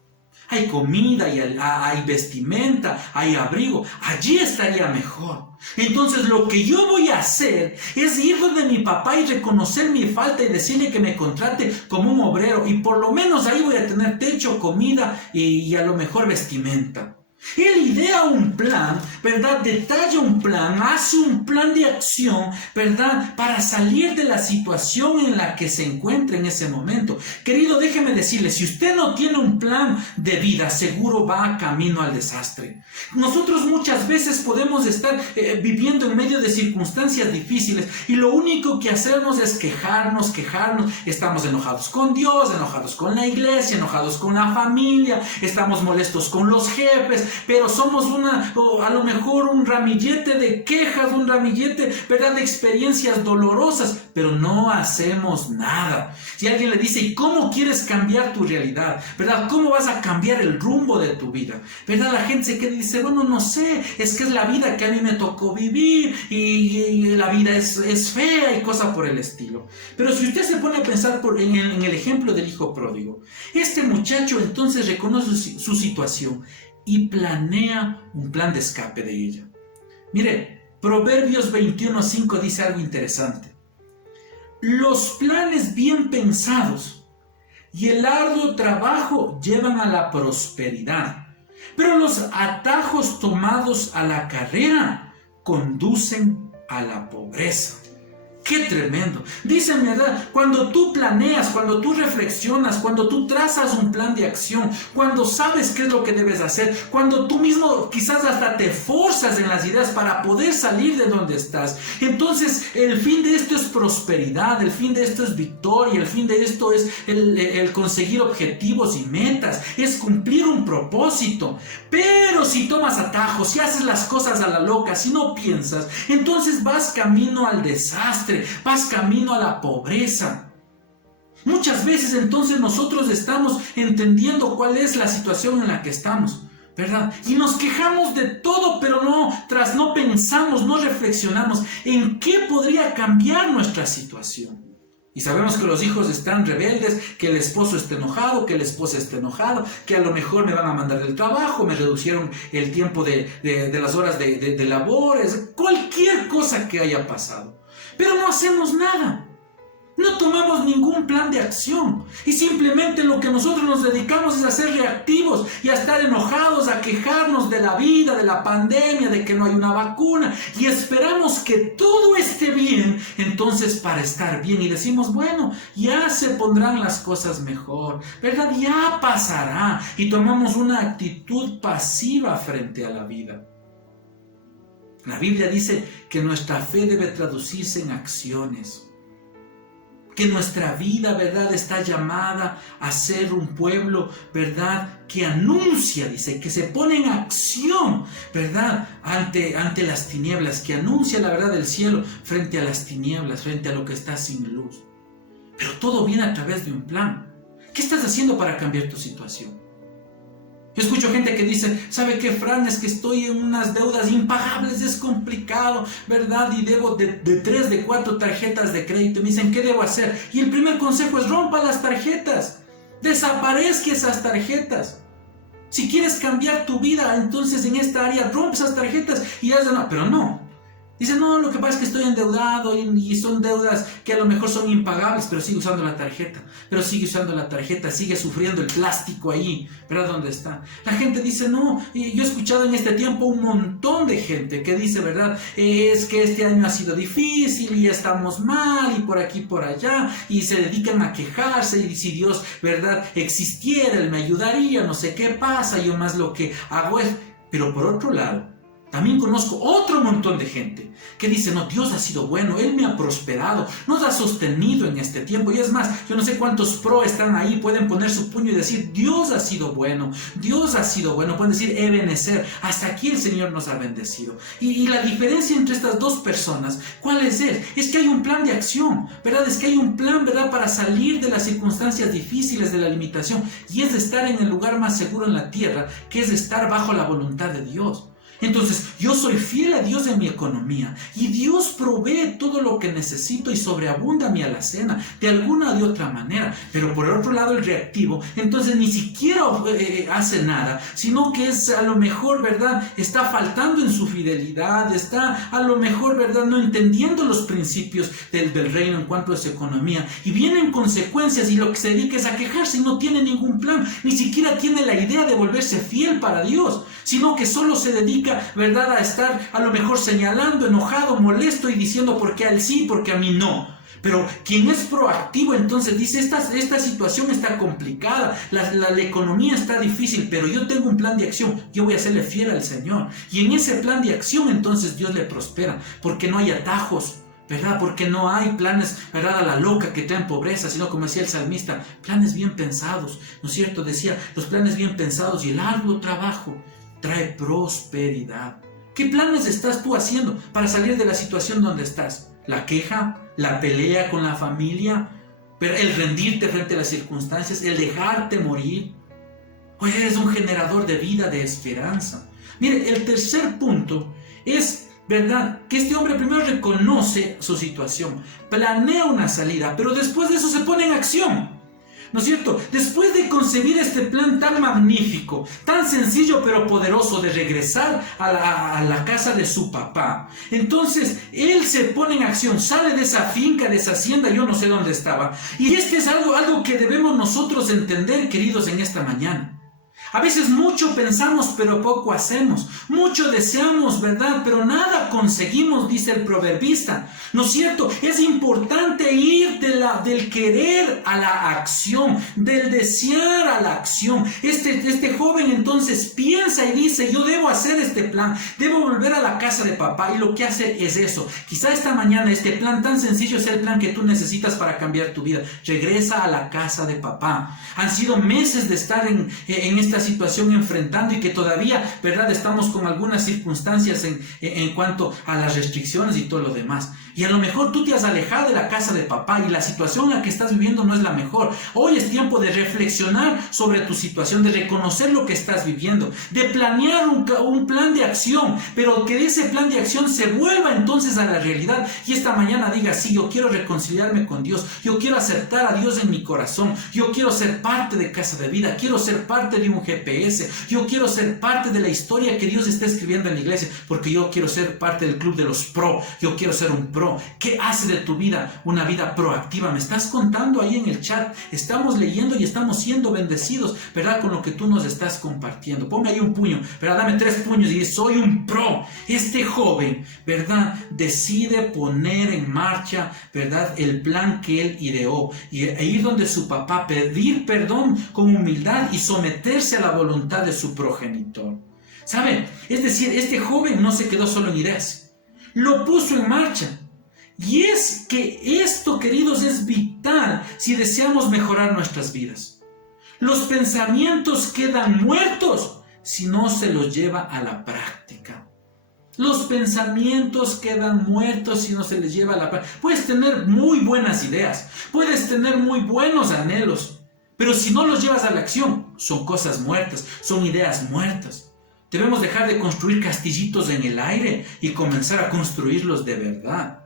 hay comida, hay vestimenta, hay abrigo, allí estaría mejor. Entonces lo que yo voy a hacer es ir donde mi papá y reconocer mi falta y decirle que me contrate como un obrero, y por lo menos ahí voy a tener techo, comida y a lo mejor vestimenta. Él idea un plan, ¿verdad?, detalla un plan, hace un plan de acción, ¿verdad?, para salir de la situación en la que se encuentra en ese momento. Querido, déjeme decirle, si usted no tiene un plan de vida, seguro va camino al desastre. Nosotros muchas veces podemos estar viviendo en medio de circunstancias difíciles y lo único que hacemos es quejarnos. Estamos enojados con Dios, enojados con la iglesia, enojados con la familia, estamos molestos con los jefes, pero somos a lo mejor un ramillete de quejas, un ramillete, ¿verdad?, de experiencias dolorosas, pero no hacemos nada. Si alguien le dice: ¿y cómo quieres cambiar tu realidad? ¿Verdad? ¿Cómo vas a cambiar el rumbo de tu vida? ¿Verdad? La gente se queda y dice: bueno, no sé, es que es la vida que a mí me tocó vivir y la vida es fea y cosas por el estilo. Pero si usted se pone a pensar en el ejemplo del hijo pródigo, este muchacho entonces reconoce su situación y planea un plan de escape de ella. Mire, Proverbios 21:5 dice algo interesante: los planes bien pensados y el arduo trabajo llevan a la prosperidad, Pero los atajos tomados a la carrera conducen a la pobreza. ¡Qué tremendo! Dicen, ¿verdad? Cuando tú planeas, cuando tú reflexionas, cuando tú trazas un plan de acción, cuando sabes qué es lo que debes hacer, cuando tú mismo quizás hasta te forzas en las ideas para poder salir de donde estás, entonces el fin de esto es prosperidad, el fin de esto es victoria, el fin de esto es el conseguir objetivos y metas, es cumplir un propósito. Pero si tomas atajos, si haces las cosas a la loca, si no piensas, entonces vas camino al desastre, vas camino a la pobreza. Muchas veces entonces nosotros estamos entendiendo cuál es la situación en la que estamos, ¿verdad? Y nos quejamos de todo, pero no pensamos, no reflexionamos en qué podría cambiar nuestra situación. Y sabemos que los hijos están rebeldes, que el esposo está enojado, que la esposa está enojada, que a lo mejor me van a mandar del trabajo, me reducieron el tiempo de las horas de labores, cualquier cosa que haya pasado. Pero no hacemos nada. No tomamos ningún plan de acción y simplemente lo que nosotros nos dedicamos es a ser reactivos y a estar enojados, a quejarnos de la vida, de la pandemia, de que no hay una vacuna y esperamos que todo esté bien, entonces para estar bien y decimos, bueno, ya se pondrán las cosas mejor, ¿verdad? Ya pasará y tomamos una actitud pasiva frente a la vida. La Biblia dice que nuestra fe debe traducirse en acciones. Que nuestra vida, ¿verdad?, está llamada a ser un pueblo, ¿verdad?, que anuncia, dice, que se pone en acción, ¿verdad?, ante las tinieblas, que anuncia la verdad del cielo frente a las tinieblas, frente a lo que está sin luz. Pero todo viene a través de un plan. ¿Qué estás haciendo para cambiar tu situación? Yo escucho gente que dice, ¿sabe qué, Fran? Es que estoy en unas deudas impagables, es complicado, ¿verdad? Y debo de 3, de 4 tarjetas de crédito. Me dicen, ¿qué debo hacer? Y el primer consejo es, rompa las tarjetas. Desaparezca esas tarjetas. Si quieres cambiar tu vida, entonces en esta área, rompe esas tarjetas y haz de no. Pero no. Dice, no, lo que pasa es que estoy endeudado y son deudas que a lo mejor son impagables, pero sigue usando la tarjeta, sigue sufriendo el plástico ahí, ¿verdad? ¿Dónde está? La gente dice, no, y yo he escuchado en este tiempo un montón de gente que dice, ¿verdad? Es que este año ha sido difícil y estamos mal y por aquí, por allá, y se dedican a quejarse y si Dios, ¿verdad?, existiera, Él me ayudaría, no sé qué pasa, yo más lo que hago es... Pero por otro lado, también conozco otro montón de gente que dice, no, Dios ha sido bueno, Él me ha prosperado, nos ha sostenido en este tiempo. Y es más, yo no sé cuántos pro están ahí, pueden poner su puño y decir, Dios ha sido bueno, pueden decir, Ebenezer, hasta aquí el Señor nos ha bendecido. Y la diferencia entre estas dos personas, ¿cuál es? Es que hay un plan de acción, ¿verdad? Es que hay un plan, ¿verdad?, para salir de las circunstancias difíciles, de la limitación, y es de estar en el lugar más seguro en la tierra, que es de estar bajo la voluntad de Dios. Entonces, yo soy fiel a Dios en mi economía y Dios provee todo lo que necesito y sobreabunda mi alacena de alguna o de otra manera. Pero por otro lado, el reactivo, entonces ni siquiera hace nada, sino que es a lo mejor, ¿verdad?, está faltando en su fidelidad, está a lo mejor, ¿verdad?, no entendiendo los principios del reino en cuanto a su economía, y vienen consecuencias y lo que se dedica es a quejarse y no tiene ningún plan, ni siquiera tiene la idea de volverse fiel para Dios, sino que solo se dedica, ¿verdad?, a estar a lo mejor señalando, enojado, molesto y diciendo por qué a él sí, porque a mí no. Pero quien es proactivo entonces dice, esta situación está complicada, la economía está difícil, pero yo tengo un plan de acción, yo voy a serle fiel al Señor. Y en ese plan de acción entonces Dios le prospera, porque no hay atajos, ¿verdad? Porque no hay planes, ¿verdad?, a la loca que traen pobreza, sino como decía el salmista, planes bien pensados, ¿no es cierto? Decía, los planes bien pensados y el arduo trabajo trae prosperidad. ¿Qué planes estás tú haciendo para salir de la situación donde estás? ¿La queja? ¿La pelea con la familia? ¿Pero el rendirte frente a las circunstancias? ¿El dejarte morir? ¿O eres un generador de vida, de esperanza? Mire, el tercer punto es, ¿verdad?, que este hombre primero reconoce su situación, planea una salida, pero después de eso se pone en acción. ¿No es cierto? Después de concebir este plan tan magnífico, tan sencillo pero poderoso de regresar a la casa de su papá, entonces él se pone en acción, sale de esa finca, de esa hacienda, yo no sé dónde estaba. Y este es algo que debemos nosotros entender, queridos, en esta mañana. A veces mucho pensamos pero poco hacemos. Mucho deseamos, ¿verdad? Pero nada conseguimos, dice el proverbista. ¿No es cierto? Es importante ir del querer a la acción, del desear a la acción. Este joven entonces piensa y dice, yo debo hacer este plan, debo volver a la casa de papá, y lo que hace es eso. Quizá esta mañana este plan tan sencillo sea el plan que tú necesitas para cambiar tu vida. Regresa a la casa de papá. Han sido meses de estar en esta situación enfrentando y que todavía, ¿verdad?, estamos con algunas circunstancias en cuanto a las restricciones y todo lo demás. Y a lo mejor tú te has alejado de la casa de papá y la situación en la que estás viviendo no es la mejor. Hoy es tiempo de reflexionar sobre tu situación, de reconocer lo que estás viviendo, de planear un plan de acción, pero que ese plan de acción se vuelva entonces a la realidad y esta mañana diga, sí, yo quiero reconciliarme con Dios, yo quiero aceptar a Dios en mi corazón, yo quiero ser parte de Casa de Vida, quiero ser parte de un GPS, yo quiero ser parte de la historia que Dios está escribiendo en la iglesia, porque yo quiero ser parte del club de los pro, yo quiero ser un pro. ¿Qué hace de tu vida una vida proactiva? Me estás contando ahí en el chat, estamos leyendo y estamos siendo bendecidos, ¿verdad?, con lo que tú nos estás compartiendo. Ponme ahí un puño, ¿verdad?, dame 3 puños y soy un pro. Este joven, ¿verdad?, decide poner en marcha, ¿verdad?, el plan que él ideó e ir donde su papá, pedir perdón con humildad y someterse a la voluntad de su progenitor. ¿Saben? Es decir, este joven no se quedó solo en ideas, lo puso en marcha. Y es que esto, queridos, es vital si deseamos mejorar nuestras vidas. Los pensamientos quedan muertos si no se los lleva a la práctica. Los pensamientos quedan muertos si no se les lleva a la práctica. Puedes tener muy buenas ideas, puedes tener muy buenos anhelos, pero si no los llevas a la acción, son cosas muertas, son ideas muertas. Debemos dejar de construir castillitos en el aire y comenzar a construirlos de verdad.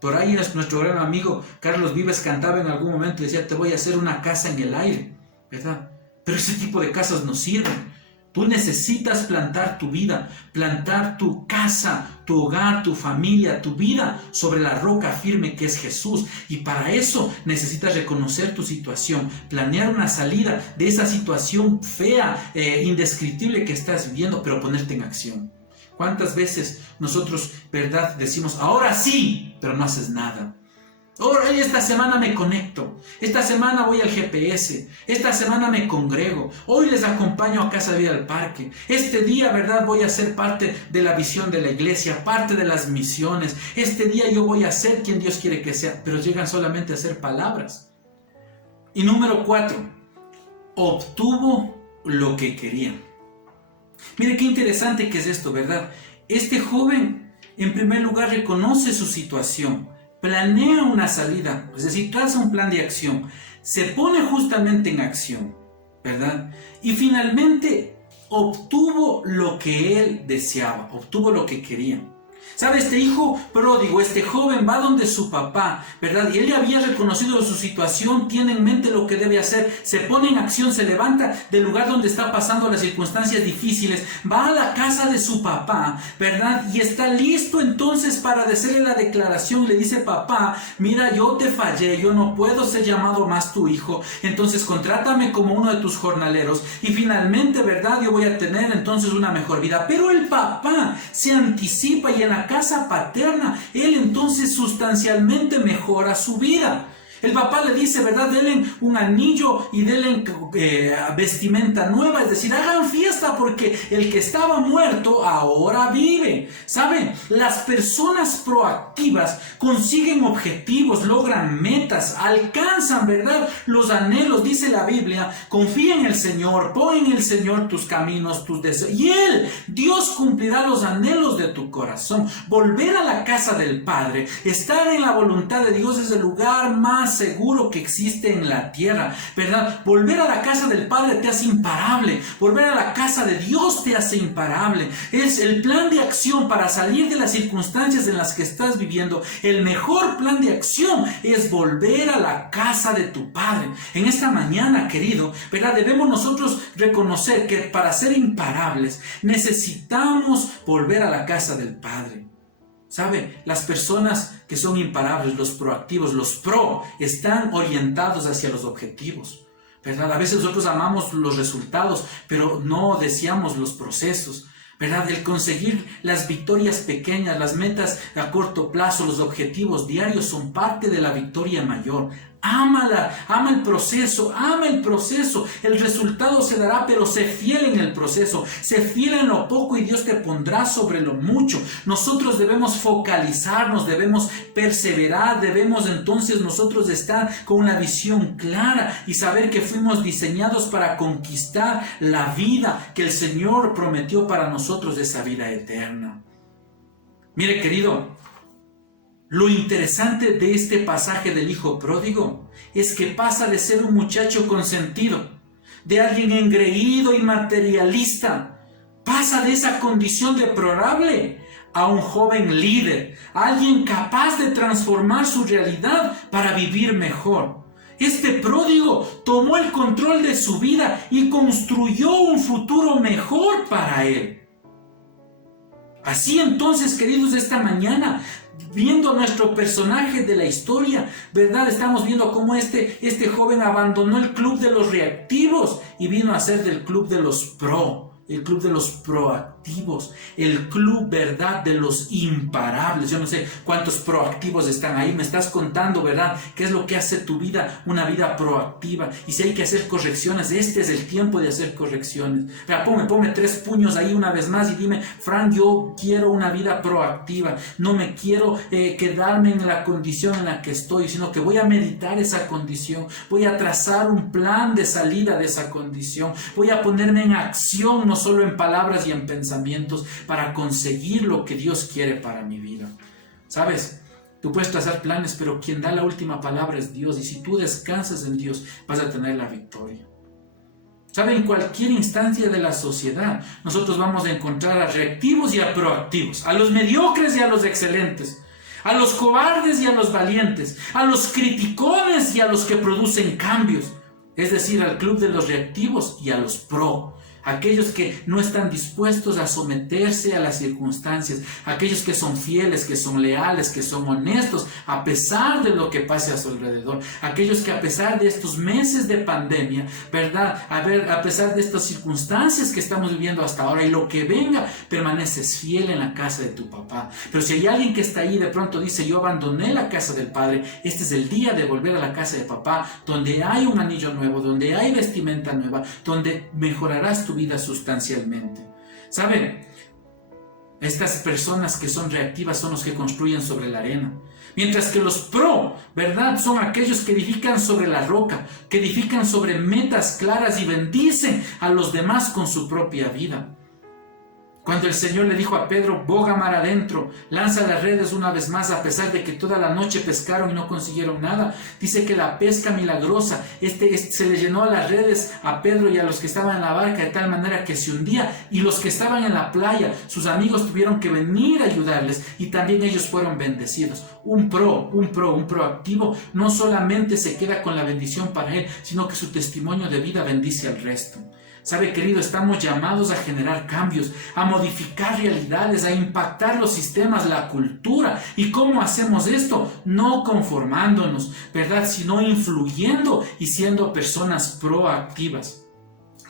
Por ahí nuestro gran amigo Carlos Vives cantaba en algún momento y decía, te voy a hacer una casa en el aire, ¿verdad? Pero ese tipo de casas no sirven. Tú necesitas plantar tu vida, plantar tu casa, tu hogar, tu familia, tu vida sobre la roca firme que es Jesús. Y para eso necesitas reconocer tu situación, planear una salida de esa situación fea, indescriptible que estás viviendo, pero ponerte en acción. ¿Cuántas veces nosotros, verdad, decimos, ahora sí, pero no haces nada? Ahora, esta semana me conecto, esta semana voy al GPS, esta semana me congrego, hoy les acompaño a Casa de Vida al Parque, este día, verdad, voy a ser parte de la visión de la iglesia, parte de las misiones, este día yo voy a ser quien Dios quiere que sea, pero llegan solamente a ser palabras. Y número 4, obtuvo lo que quería. Mire qué interesante que es esto, ¿verdad? Este joven, en primer lugar, reconoce su situación, planea una salida, es decir, traza un plan de acción, se pone justamente en acción, ¿verdad? Y finalmente obtuvo lo que él deseaba, obtuvo lo que quería. ¿Sabe? Este hijo pródigo, este joven va donde su papá, ¿verdad? Y él ya había reconocido su situación, tiene en mente lo que debe hacer, se pone en acción, se levanta del lugar donde está pasando las circunstancias difíciles, va a la casa de su papá, ¿verdad? Y está listo entonces para hacerle la declaración y le dice, papá, mira, yo te fallé, yo no puedo ser llamado más tu hijo, entonces contrátame como uno de tus jornaleros y finalmente, ¿verdad? Yo voy a tener entonces una mejor vida. Pero el papá se anticipa y en la casa paterna, él entonces sustancialmente mejora su vida. El papá le dice, ¿verdad? Denle un anillo y denle vestimenta nueva, es decir, hagan fiesta porque el que estaba muerto ahora vive. ¿Saben? Las personas proactivas consiguen objetivos, logran metas, alcanzan, ¿verdad?, los anhelos, dice la Biblia. Confía en el Señor, pon en el Señor tus caminos, tus deseos, y Él, Dios, cumplirá los anhelos de tu corazón. Volver a la casa del Padre, estar en la voluntad de Dios, es el lugar más seguro que existe en la tierra, ¿verdad? Volver a la casa del Padre te hace imparable, volver a la casa de Dios te hace imparable. Es el plan de acción para salir de las circunstancias en las que estás viviendo. El mejor plan de acción es volver a la casa de tu Padre. En esta mañana, querido, ¿verdad?, debemos nosotros reconocer que para ser imparables necesitamos volver a la casa del Padre. ¿Sabe? Las personas que son imparables, los proactivos, los pro, están orientados hacia los objetivos. ¿verdad? A veces nosotros amamos los resultados, pero no deseamos los procesos, ¿verdad? El conseguir las victorias pequeñas, las metas a corto plazo, los objetivos diarios son parte de la victoria mayor. Ámala, ama el proceso, el resultado se dará, pero sé fiel en el proceso, sé fiel en lo poco y Dios te pondrá sobre lo mucho. Nosotros debemos focalizarnos, debemos perseverar, debemos entonces nosotros estar con una visión clara y saber que fuimos diseñados para conquistar la vida que el Señor prometió para nosotros, esa vida eterna. Mire, querido, lo interesante de este pasaje del hijo pródigo es que pasa de ser un muchacho consentido, de alguien engreído y materialista, pasa de esa condición deplorable a un joven líder, a alguien capaz de transformar su realidad para vivir mejor. Este pródigo tomó el control de su vida y construyó un futuro mejor para él. Así entonces, queridos, esta mañana, viendo nuestro personaje de la historia, ¿verdad? Estamos viendo cómo este joven abandonó el club de los reactivos y vino a ser del club de los el club de los proactivos, el club, ¿verdad?, de los imparables. Yo no sé cuántos proactivos están ahí. Me estás contando, ¿verdad?, qué es lo que hace tu vida una vida proactiva. Y si hay que hacer correcciones, este es el tiempo de hacer correcciones. Ponme 3 puños ahí una vez más y dime: Frank, yo quiero una vida proactiva. No me quiero quedarme en la condición en la que estoy, sino que voy a meditar esa condición. Voy a trazar un plan de salida de esa condición. Voy a ponerme en acción, no solo en palabras y en pensamientos, para conseguir lo que Dios quiere para mi vida. ¿Sabes? Tú puedes trazar planes, pero quien da la última palabra es Dios, y si tú descansas en Dios, vas a tener la victoria. ¿Sabe? En cualquier instancia de la sociedad, nosotros vamos a encontrar a reactivos y a proactivos, a los mediocres y a los excelentes, a los cobardes y a los valientes, a los criticones y a los que producen cambios, es decir, al club de los reactivos y a los pro. Aquellos que no están dispuestos a someterse a las circunstancias, aquellos que son fieles, que son leales, que son honestos a pesar de lo que pase a su alrededor, aquellos que a pesar de estos meses de pandemia, ¿verdad?, a pesar de estas circunstancias que estamos viviendo hasta ahora y lo que venga, permaneces fiel en la casa de tu papá. Pero si hay alguien que está ahí, de pronto dice: yo abandoné la casa del padre, este es el día de volver a la casa de papá, donde hay un anillo nuevo, donde hay vestimenta nueva, donde mejorarás tu vida sustancialmente. ¿Saben? Estas personas que son reactivas son los que construyen sobre la arena, mientras que los pro, ¿verdad?, son aquellos que edifican sobre la roca, que edifican sobre metas claras y bendicen a los demás con su propia vida. Cuando el Señor le dijo a Pedro: boga mar adentro, lanza las redes una vez más, a pesar de que toda la noche pescaron y no consiguieron nada, dice que la pesca milagrosa se le llenó a las redes a Pedro y a los que estaban en la barca, de tal manera que se hundía, y los que estaban en la playa, sus amigos, tuvieron que venir a ayudarles, y también ellos fueron bendecidos. Un proactivo no solamente se queda con la bendición para él, sino que su testimonio de vida bendice al resto. ¿Sabe, querido? Estamos llamados a generar cambios, a modificar realidades, a impactar los sistemas, la cultura. ¿Y cómo hacemos esto? No conformándonos, ¿verdad?, sino influyendo y siendo personas proactivas.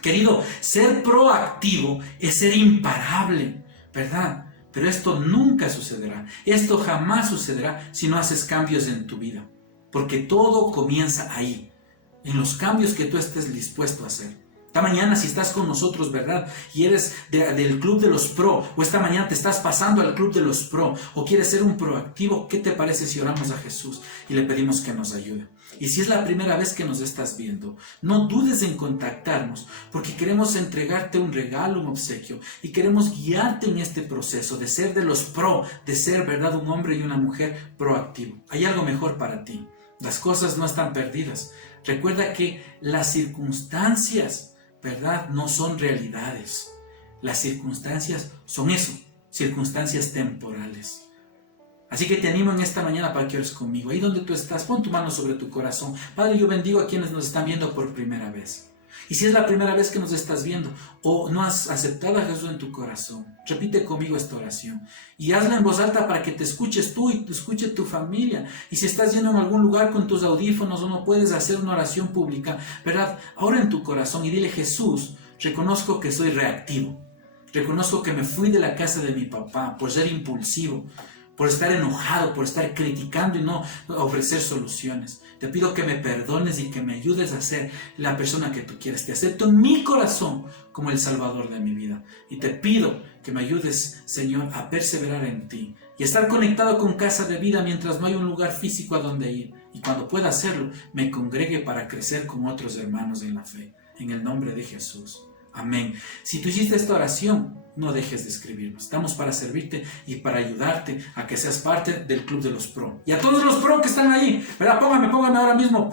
Querido, ser proactivo es ser imparable, ¿verdad? Pero esto nunca sucederá, esto jamás sucederá si no haces cambios en tu vida. Porque todo comienza ahí, en los cambios que tú estés dispuesto a hacer. Esta mañana, si estás con nosotros, ¿verdad?, y eres del club de los pro, o esta mañana te estás pasando al club de los pro, o quieres ser un proactivo, ¿qué te parece si oramos a Jesús y le pedimos que nos ayude? Y si es la primera vez que nos estás viendo, no dudes en contactarnos, porque queremos entregarte un regalo, un obsequio, y queremos guiarte en este proceso de ser de los pro, de ser, ¿verdad?, un hombre y una mujer proactivo. Hay algo mejor para ti. Las cosas no están perdidas. Recuerda que las circunstancias, ¿verdad?, no son realidades. Las circunstancias son eso, circunstancias temporales. Así que te animo en esta mañana para que ores conmigo. Ahí donde tú estás, pon tu mano sobre tu corazón. Padre, yo bendigo a quienes nos están viendo por primera vez. Y si es la primera vez que nos estás viendo o no has aceptado a Jesús en tu corazón, repite conmigo esta oración y hazla en voz alta para que te escuches tú y te escuche tu familia. Y si estás yendo en algún lugar con tus audífonos o no puedes hacer una oración pública, ¿verdad? Ora en tu corazón y dile: Jesús, reconozco que soy reactivo. Reconozco que me fui de la casa de mi papá por ser impulsivo, por estar enojado, por estar criticando y no ofrecer soluciones. Te pido que me perdones y que me ayudes a ser la persona que tú quieres. Te acepto en mi corazón como el Salvador de mi vida. Y te pido que me ayudes, Señor, a perseverar en ti y estar conectado con Casa de Vida mientras no hay un lugar físico a donde ir. Y cuando pueda hacerlo, me congregue para crecer con otros hermanos en la fe. En el nombre de Jesús. Amén. Si tú hiciste esta oración, no dejes de escribirnos. Estamos para servirte y para ayudarte a que seas parte del Club de los Pro. Y a todos los Pro que están ahí, ¿verdad? Póngame ahora mismo,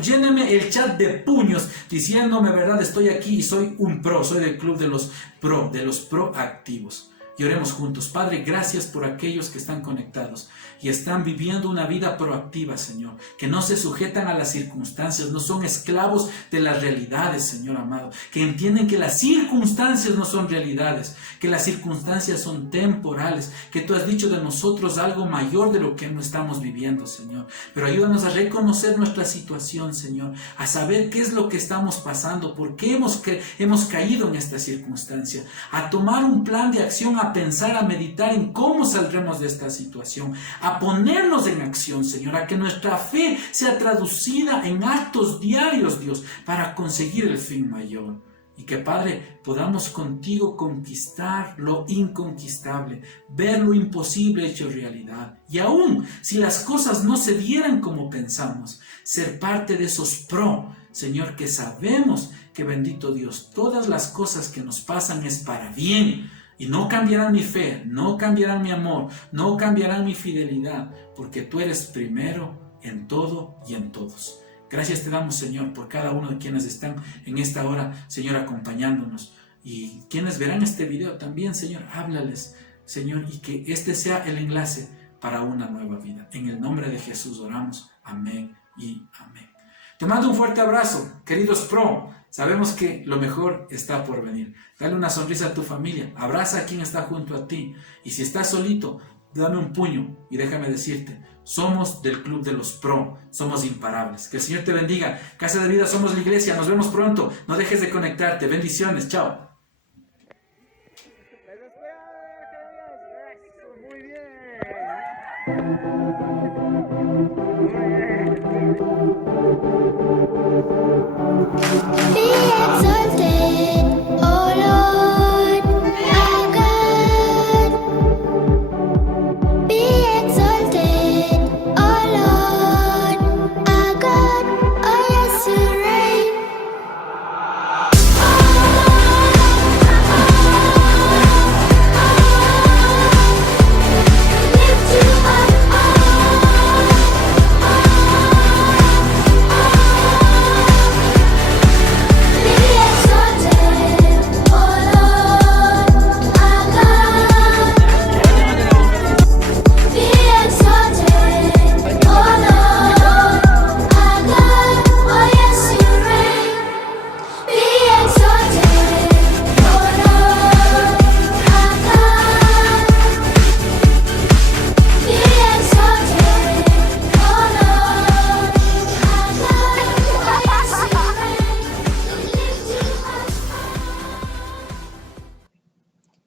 lléneme el chat de puños diciéndome, ¿verdad? Estoy aquí y soy un Pro, soy del Club de los Pro activos. Y oremos juntos. Padre, gracias por aquellos que están conectados y están viviendo una vida proactiva, Señor, que no se sujetan a las circunstancias, no son esclavos de las realidades, Señor amado, que entienden que las circunstancias no son realidades, que las circunstancias son temporales, que tú has dicho de nosotros algo mayor de lo que no estamos viviendo, Señor. Pero ayúdanos a reconocer nuestra situación, Señor, a saber qué es lo que estamos pasando, por qué hemos caído en esta circunstancia, a tomar un plan de acción, a pensar, a meditar en cómo saldremos de esta situación, a ponernos en acción, Señor, a que nuestra fe sea traducida en actos diarios, Dios, para conseguir el fin mayor. Y que, Padre, podamos contigo conquistar lo inconquistable, ver lo imposible hecho realidad. Y aún si las cosas no se dieran como pensamos, ser parte de esos Pro, Señor, que sabemos que, bendito Dios, todas las cosas que nos pasan es para bien. Y no cambiarán mi fe, no cambiarán mi amor, no cambiarán mi fidelidad, porque tú eres primero en todo y en todos. Gracias te damos, Señor, por cada uno de quienes están en esta hora, Señor, acompañándonos. Y quienes verán este video también, Señor, háblales, Señor, y que este sea el enlace para una nueva vida. En el nombre de Jesús oramos. Amén y amén. Te mando un fuerte abrazo, queridos Pro. Sabemos que lo mejor está por venir. Dale una sonrisa a tu familia. Abraza a quien está junto a ti. Y si estás solito, dame un puño y déjame decirte, somos del Club de los Pro. Somos imparables. Que el Señor te bendiga. Casa de Vida, somos la iglesia. Nos vemos pronto. No dejes de conectarte. Bendiciones. Chao. Be exalted, oh Lord, our God. Be exalted, oh Lord, our God. Oh yes, you reign. Lift you up.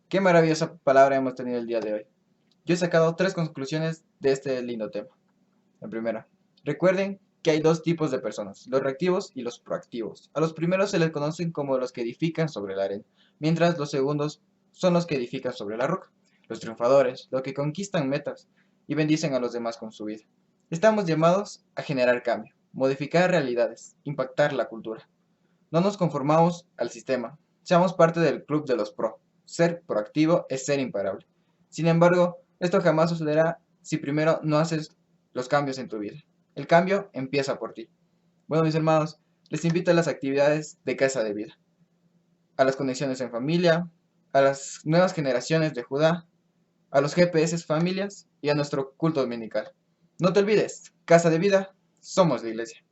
Qué maravillosa palabra hemos tenido el día de hoy. Yo he sacado 3 conclusiones de este lindo tema. La primera, recuerden que hay 2 tipos de personas, los reactivos y los proactivos. A los primeros se les conocen como los que edifican sobre la arena, mientras los segundos son los que edifican sobre la roca. Los triunfadores, los que conquistan metas y bendicen a los demás con su vida. Estamos llamados a generar cambio, modificar realidades, impactar la cultura. No nos conformamos al sistema, seamos parte del Club de los Pro. Ser proactivo es ser imparable. Sin embargo, esto jamás sucederá si primero no haces los cambios en tu vida. El cambio empieza por ti. Bueno, mis hermanos, les invito a las actividades de Casa de Vida, a las conexiones en familia, a las nuevas generaciones de Judá, a los GPS familias y a nuestro culto dominical. No te olvides, Casa de Vida, somos la iglesia.